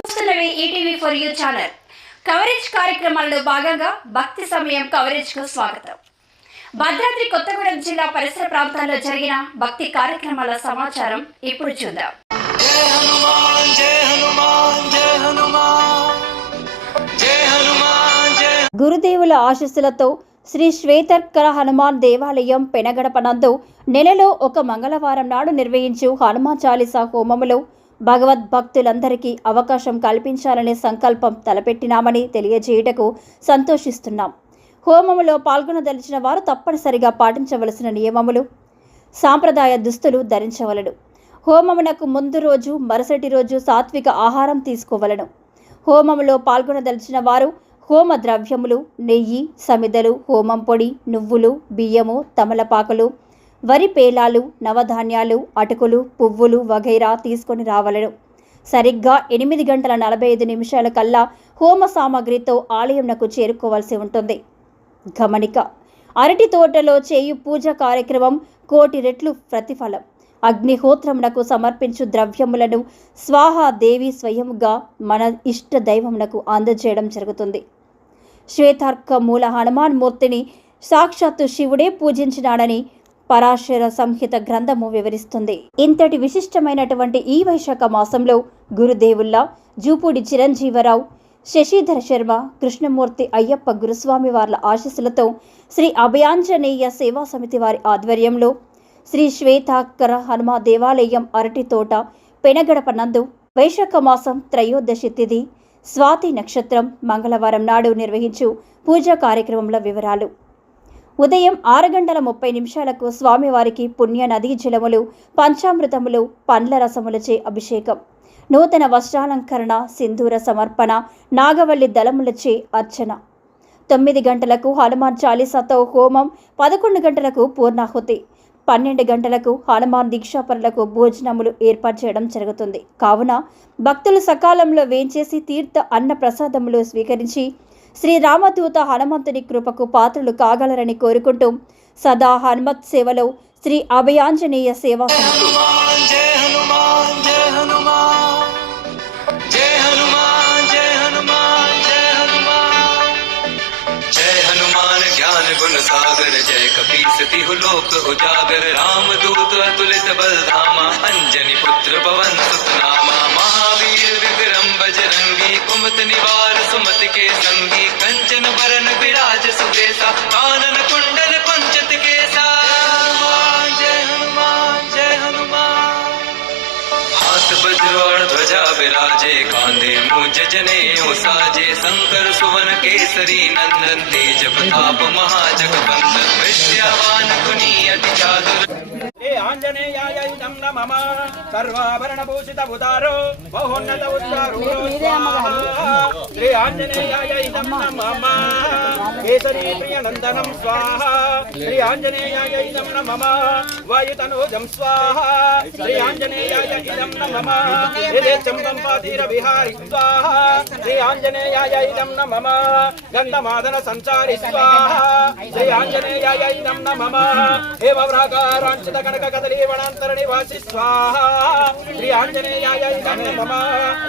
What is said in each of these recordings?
చూస్తున్నవి ETV for you channel coverage కార్యక్రమాలలో భాగంగా భక్తి సమయం కవరేజ్ కు స్వాగతం. భద్రాద్రి కొత్తగూడెం జిల్లా పరిసర ప్రాంతాల్లో జరిగిన భక్తి కార్యక్రమాల సమాచారం ఇప్పుడు చూద్దాం. గురుదేవుల ఆశీస్సులతో శ్రీ శ్వేతర్కర హనుమాన్ దేవాలయం పెనగడపనందు నెలలో ఒక మంగళవారం నాడు నిర్వహించు హనుమాన్ చాలీసా హోమములో భగవద్భక్తులందరికీ అవకాశం కల్పించాలనే సంకల్పం తలపెట్టినామని తెలియజేయుటకు సంతోషిస్తున్నాం. హోమములో పాల్గొనదలిచిన వారు తప్పనిసరిగా పాటించవలసిన నియమములు: సాంప్రదాయ దుస్తులు ధరించవలను. హోమమునకు ముందు రోజు మరుసటి రోజు సాత్విక ఆహారం తీసుకోవలను. హోమములో పాల్గొనదలిచిన వారు హోమ ద్రవ్యములు, నెయ్యి, సమిదలు, హోమం పొడి, నువ్వులు, బియ్యము, తమలపాకులు, వరి పేలాలు, నవధాన్యాలు, అటుకులు, పువ్వులు వగైరా తీసుకొని రావలను. సరిగ్గా 8:45 కల్లా హోమ సామాగ్రితో ఆలయంనకు చేరుకోవాల్సి ఉంటుంది. గమనిక: అరటి తోటలో చేయు పూజ కార్యక్రమం 1,000,000 రెట్లు ప్రతిఫలం. అగ్నిహోత్రమునకు సమర్పించు ద్రవ్యములను స్వాహాదేవి స్వయముగా మన ఇష్ట దైవమునకు అందజేయడం జరుగుతుంది. శ్వేతార్క మూల హనుమాన్ మూర్తిని సాక్షాత్తు శివుడే పూజించినాడని పరాశర సంహిత గ్రంథము వివరిస్తుంది. ఇంతటి విశిష్టమైనటువంటి ఈ వైశాఖ మాసంలో గురుదేవుల్లా జూపూడి చిరంజీవరావు, శశిధర శర్మ, కృష్ణమూర్తి అయ్యప్ప గురుస్వామి వార్ల ఆశీస్సులతో శ్రీ అభయాంజనేయ సేవా సమితి వారి ఆధ్వర్యంలో శ్రీ శ్వేతార్కర హనుమ దేవాలయం అరటి తోట పెనగడప నందు వైశాఖ మాసం త్రయోదశి తిథి స్వాతి నక్షత్రం మంగళవారం నాడు నిర్వహించు పూజా కార్యక్రమంలో వివరాలు: ఉదయం 6:30 స్వామివారికి పుణ్య నదీ జలములు, పంచామృతములు, పండ్ల రసములచే అభిషేకం, నూతన వస్త్రాలంకరణ, సింధూర సమర్పణ, నాగవల్లి దళములచే అర్చన. 9 గంటలకు హనుమాన్ చాలీసాతో హోమం, 11 గంటలకు పూర్ణాహుతి, 12 గంటలకు హనుమాన్ దీక్షాపరులకు భోజనములు ఏర్పాటు చేయడం జరుగుతుంది. కావున భక్తులు సకాలంలో వేంచేసి తీర్థ అన్న ప్రసాదములు స్వీకరించి శ్రీరామదూత హనుమంతుని కృపకు పాత్రలు కాగలరని కోరుకుంటూ సదా హనుమత్ సేవలో శ్రీ అభయాంజనేయ సేవా సమితి. गुण सागर जय कपीस तिहु लोक उजागर रामदूत अतुलित बलधामा अंजनी पुत्र पवन सुत नामा महावीर विक्रम बजरंगी कुमत निवार सुमति के संगी कंचन बरन विराज सुबेसा कानन कुंडल कुंचित केसा जय हनुमान जय हनुमान हाथ वज्र और ध्वजा विराजे कांधे मूंज जनेऊ साजे शंकर सुवन केसरी नंदन तेज प्रताप महाजगवंदन विद्यावान गुणी अति चातुर आंजनेयाय इदं नमः सर्वाभरण भूषित उदारो बहुन्नत उच्चारो श्री आंजनेयाय इदं नमः केसरी प्रिय नंदनं स्वाहा श्री आंजनेयाय इदं नमः वायुतनोजं स्वाहा श्री आंजनेयाय इदं नमः यदेच्छं पंपातीर विहारि स्वाहा श्री आंजनेयाय इदं नमः गन्धमादन संचारि स्वाहा श्री आंजनेयाय इदं नमः एव व्राकारांचित कनक कदली वनांतर निवासी स्वाहा श्री आंजनेयाय इदं नमः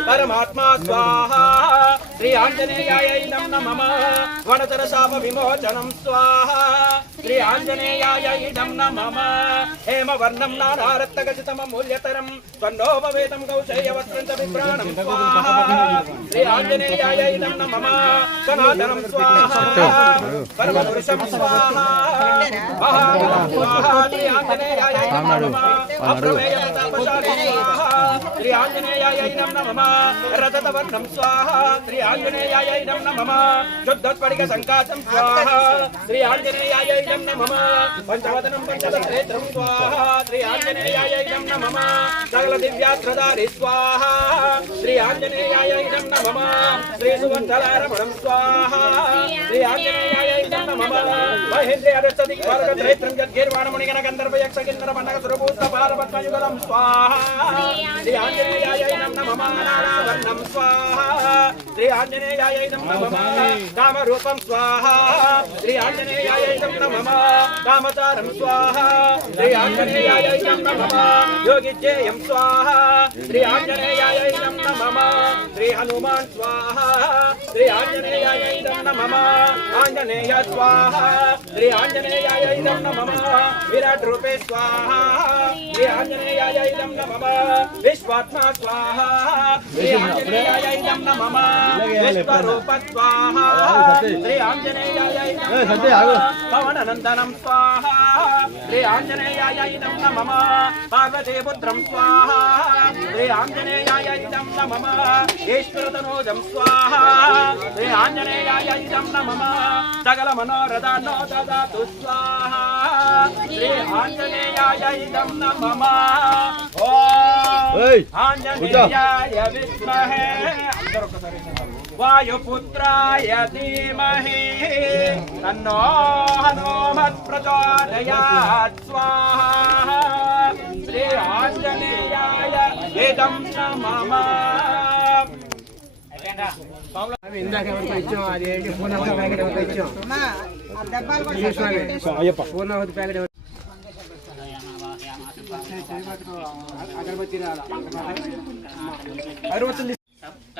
परमात्मा स्वाहा श्री आंजनेयाय इदं नमः वनतर शाप विमोचनं स्वाहा श्री आंजनेयाय इदं नमः हेम वर्णं नानारत्नगजितम मूल्यतरं स्वर्णोपवेतं कौशेयवस्त्रं च विभ्राणं स्वाहा श्री आंजनेयाय इदं नमः सनातनं स्वाहा परमपुरुषं स्वाहा महाबलं स्वाहा श्री आंजनेयाय श्री आंजनेयाय इदं नमः रजतवर्णं स्वाहा श्री आंजनेयाय इदं नमः शुद्धस्फटिक संकाशं स्वाहा श्री आंजनेयाय इदं नमः पंचवदनं पंचदशनेत्रं स्वाहा श्री आंजनेयाय इदं नमः सकल दिव्यास्त्रधारी स्वाहा श्री आंजनेयाय इदं नमः श्री सुवंधलारमणं स्वाहा श्री आंजनेयाय इदं नमः महेन्द्र अरस्तदिक् भारतत्रयत्रं यद्गीर्वाणमुनिगण गन्धर्व यक्ष किन्नर पन्नग सुरभूत भारपद्मयुगलं स्वाहा श्री आंजनेयाय इदं नमः नारावर्णं स्वाहा श्री आंजनेयाय नमः कामरूपं स्वाहा श्री आंजनेयाय नमः कामतारं स्वाहा श्री आंजनेयाय नमः योगिज्ञेयं स्वाहा श्री आंजनेयाय नमः श्री हनुमान स्वाहा श्री आंजनेयाय नमः आंजनेय स्वाहा श्री आंजनेयाय नमः विराट रूपे स्वाहा श्री आंजनेयाय नमः विश्वात्मा स्वाहा श्री आंजनेयाय नमः विश्वरूप स्वाहा श्री आंजनेयाय नमः पवननंदनं स्वाहा श्री आंजनेयाय नमः पार्वतीपुत्रं स्वाहा श्री आंजनेयाय नमः ईश्वरतनूजं स्वाहा श्री आंजनेयाय नमः सकल मनोरथानो ददातु स्वाहा श्री आंजनेयाय नमः ओम आंजनेयाय विद्महे वायुपुत्राय धीमहि तन्नो हनुमत् प्रचोदयात् स्वाहा श्री आंजनेयाय इदं नमः ఇందాక ఎవరికి ఇచ్చాం అది ఏంటి పూర్ణావతి ప్యాకెట్ ఎవరికి ఇచ్చాం పూర్ణావతి ప్యాకెట్ అగరబత్తి सप्त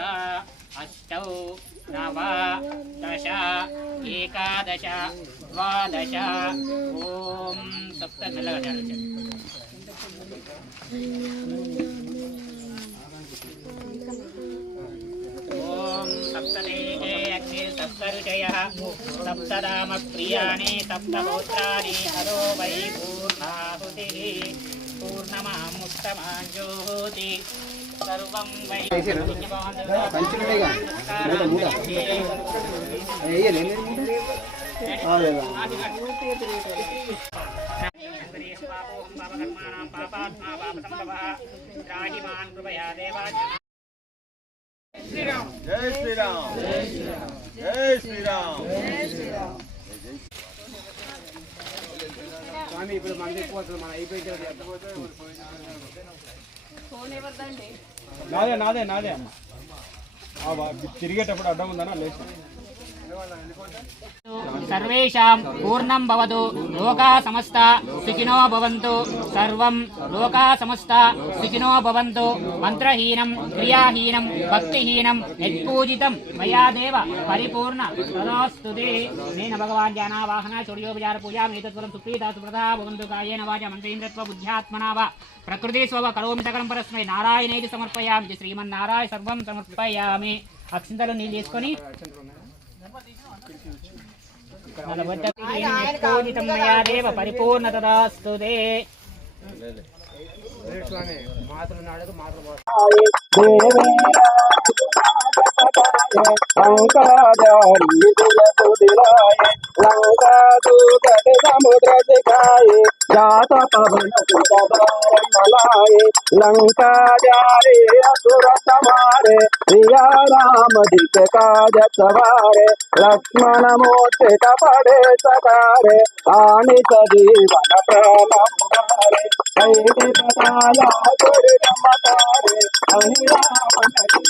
अष्टौ नव दश एकादश द्वादश ॐ सप्त ॐ सप्तदेहे अग्नि सप्तऋषयः सप्तदामप्रियाणि सप्तहोत्राणि हरो वै पूर्णाहुतिः पूर्णमामुत्तमाञ्जोति सर्वं वै पापात्मा पापसंभवः त्राहिमान् कृपया देवाच जय श्री राम जय श्री राम స్వామి ఇప్పుడు మనకి ఎక్కువ మన అయిపోయింది నాదే నాదే నాదే అమ్మ తిరిగేటప్పుడు అడ్డం ఉందన్నా లేచి सर्वेषां पूर्णं भवतु लोकाः समस्ता सुखिनो भवन्तु सर्वं लोकाः समस्ता सुखिनो भवन्तु मंत्रहीनं क्रियाहीनं भक्तिहीनं यत्पूजितं मया देव परिपूर्ण तदास्तुते तेन भगवान् ज्ञानावाहन सूर्योपचार पूजा एतत्फलं सुप्रीता सुप्रदा भवन्तु कायेन वाचा मन्त्रेन्द्रत्व बुद्ध्यात्मना वा प्रकृति स्व करोमि सकलं परस्मै नारायणेति समर्पयामि श्रीमन्नारायण सर्वं समर्पयामि अक्षिंतలు నీళ్ళు తీసుకొని पूजितं मया देव परिपूर्ण तदास्तु ते స్వామి మాత్రం నాడు మాత్రం समुद्र सिखाए जाता पवन मलाए लंका जारे असुर समारे सिया राम जी के काज सवारे लक्ष्मण मोते पड़े सकारे आने जीवन प्राण कैसे बताया गुरु मतारे हरि रावण की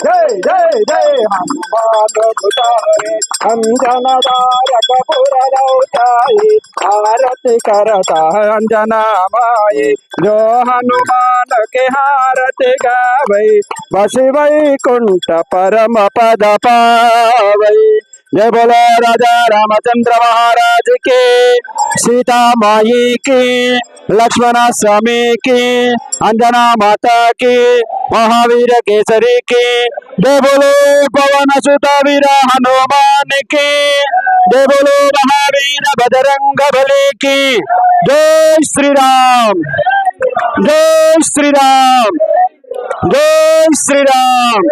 जय जय जय हनुमान भुतारे अंजनदारक पुरलौचाई आरती करता अंजना माई जो हनुमान के हारती गावै बसि वैकुंठ परम पद पावै। जय बोलो राजा रामचंद्र महाराज के, सीता माई की, लक्ष्मण स्वामी की, अंजना माता की, महावीर केसरी की। जय बोलो पवन सुत वीर हनुमान की, जय बोलो महावीर बजरंग बली की। जय श्री राम जय श्री राम जय श्री राम।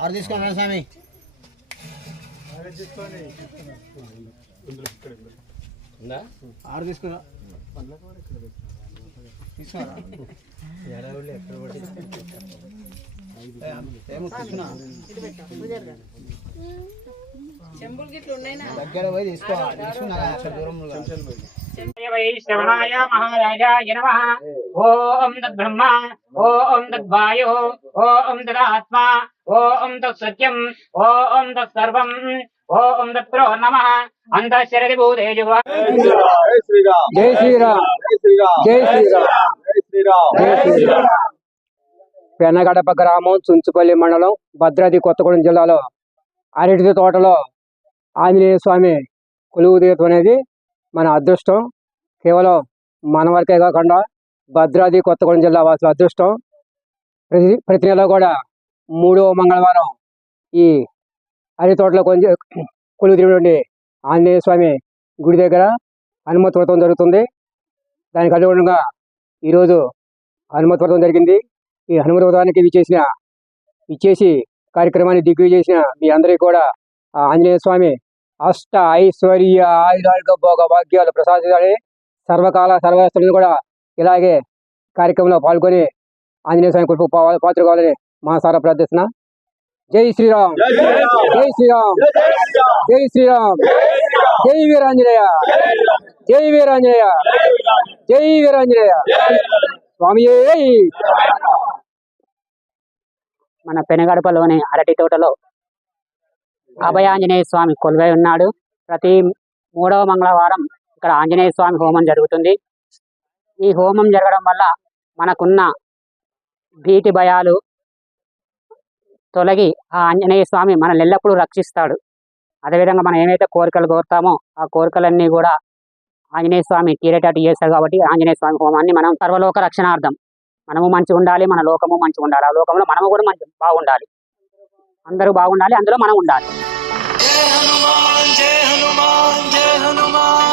ఆరు తీసుకున్నాను స్వామి ఆరు తీసుకురా దగ్గర పోయి తీసుకోవాలి వైశ్రవణాయ మహారాజాయ నమః. ఓం తద్బ్రహ్మ ఓం తద్వాయు ఓం తదాత్మా ఓం తత్సత్యం ఓం తత్సర్వం ఓం తత్రో నమః. అంతఃశరది భూతేజు జై శ్రీరామ్ జై శ్రీరామ్ జై శ్రీరామ్ జై శ్రీరామ్ జై శ్రీరామ్ జై శ్రీరామ్. పెనగడప గ్రామం చుంచుపల్లి మండలం భద్రాద్రి కొత్తగూడెం జిల్లాలో అరటి తోటలో ఆంజనేయ స్వామి కొలువు తీయటం అనేది మన అదృష్టం. కేవలం మన వరకే కాకుండా భద్రాద్రి కొత్తగూడెం జిల్లా వాసుల అదృష్టం. ప్రతి నెల కూడా 3వ మంగళవారం ఈ అరటి తోటలో కొంచెం కొలువు తీయటువంటి ఆంజనేయ స్వామి గుడి దగ్గర హనుమత్ వ్రతం జరుగుతుంది. దానికి అనుగుణంగా ఈరోజు హనుమత్ వ్రతం జరిగింది. ఈ హనుమత్ వ్రతానికి విచ్చేసి కార్యక్రమాన్ని దిగ్విజయం చేసిన మీ అందరికీ కూడా ఆ ఆంజనేయ స్వామి అష్ట ఐశ్వర్య ఆయుధాలుగా భోగ భాగ్యాలు ప్రసాదించాలని సర్వకాల సర్వస్తులను కూడా ఇలాగే కార్యక్రమంలో పాల్గొని ఆంజనేయ స్వామి కృపకు పాత్ర కావాలని మనసారా ప్రార్థిస్తున్నా. జై శ్రీరామ్ జై శ్రీరామ్ జై శ్రీరామ్ జై వీరాంజనేయ జై వీరాంజనేయ జై వీరాంజనేయ స్వామి. మన పెనగడపలోని అరటి తోటలో అభయాంజనేయ స్వామి కొలువై ఉన్నాడు. ప్రతి 3వ మంగళవారం ఇక్కడ ఆంజనేయ స్వామి హోమం జరుగుతుంది. ఈ హోమం జరగడం వల్ల మనకున్న భీతి భయాలు తొలగి ఆ ఆంజనేయ స్వామి మనల్ని ఎల్లప్పుడూ రక్షిస్తాడు. అదేవిధంగా మనం ఏమైతే కోరికలు కోరుతామో ఆ కోరికలన్నీ కూడా ఆంజనేయ స్వామి తీరేటట్టు చేస్తాడు. కాబట్టి ఆంజనేయ స్వామి హోమాన్ని మనం సర్వలోక రక్షణార్థం మనము మంచిగా ఉండాలి, మన లోకము మంచిగా ఉండాలి, ఆ లోకంలో మనము కూడా మంచి బాగుండాలి, అందరూ బాగుండాలి, అందులో మనం ఉండాలి. जय हनुमान जय हनुमान जय हनुमान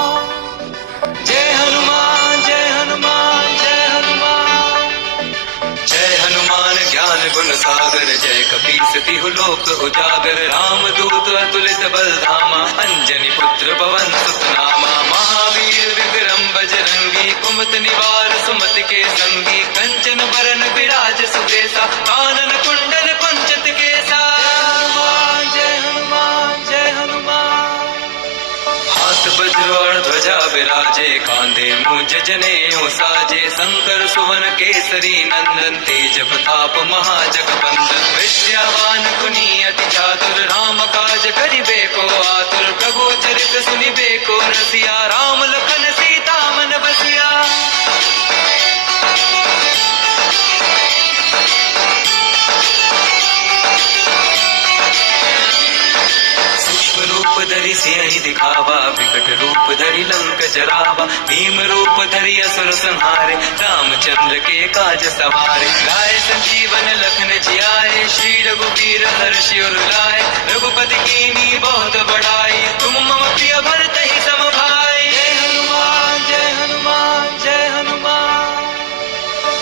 जय हनुमान जय हनुमान जय हनुमान जय हनुमान ज्ञान गुण सागर जय कपीस तिहु लोक उजागर राम दूत अतुलित बल धामा अंजनी पुत्र पवन सुत नामा महावीर विक्रम बजरंगी कुमत निवार सुमति के संगी कंचन बरन विराज सुबेसा कानन कुंडल कुंचित केसा जय हनुमान जय हनुमान हाथ वज्र और ध्वजा विराजे कांधे मूंज जनेऊ साजे शंकर सुवन केसरी नंदन तेज प्रताप महाजगवंदन विद्यावान गुणी अति चातुर राम काज करिबे को आतुर प्रभु चरित सुनिबे को रसिया राम लखन सीता मन बसिया सूक्ष्म रूप धरि सिंहि दिखावा विकट रूप धरि लंक जरावा भीम रूप धरि असुर संहारे रामचंद्र के काज सवारे लाए संजीवन लखन जियाए श्री रघुवीर हर्षि उर लाए रघुपति कीन्ही बहुत बड़ाई तुम मम प्रिय भरत ही सम भाई जय हनुमान जय हनुमान जय हनुमान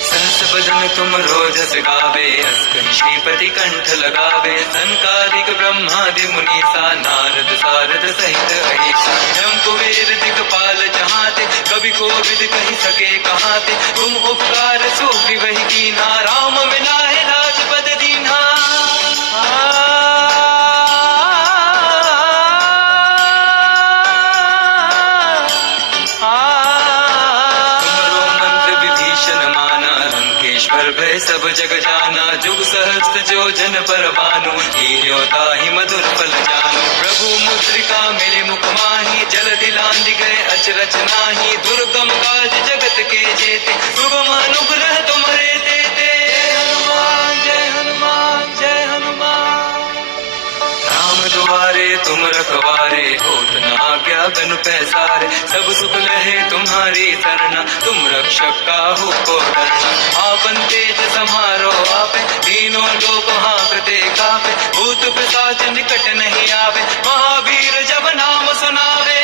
सहस बदन तुम रोजस गावे अस श्रीपति कंठ लगावे संकादिक ब्रह्मादि मुनीसा नारद सारद सहित अहिसा जम कुबेर दिगपाल जहाते कवि कोविद कहि सके कहाते तुम उपकार सूफी वही कीना राम मिलाए राजपद दीना भय सब जग जाना जुग सहस्त्र जो जन पर बानु हीरो ताहि मधुर फल जानु प्रभु मुद्रिका मेरे मुख माही जल दिलांद गए अचरज नाही दुर्गम काज जगत के जेते सुगम अनुग्रह तुम्हारे देते जय हनुमान जय हनुमान जय हनुमान राम दुआरे तुम रखवारे होत न आज्ञा बिनु पैसारे सब सुख लहे तुम्हारी सरना तुम रक्षक काहू को डरना आपन तेज समारो आपे तीनों लोक हाँकते कापे भूत पिशाच निकट नहीं आवे महावीर जब नाम सुनावे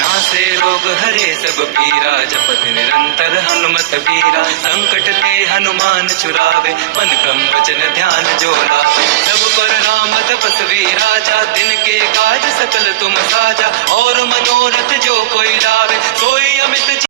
नासे रोग हरे सब रघुवीरा जपत निरंतर हनुमत वीरा संकट ते हनुमान छुड़ावे मन क्रम वचन ध्यान जो लावे सब पर राम तपस्वी राजा दिन के काज सकल तुम साजा और मनोरथ जो कोई लावे सोई अमित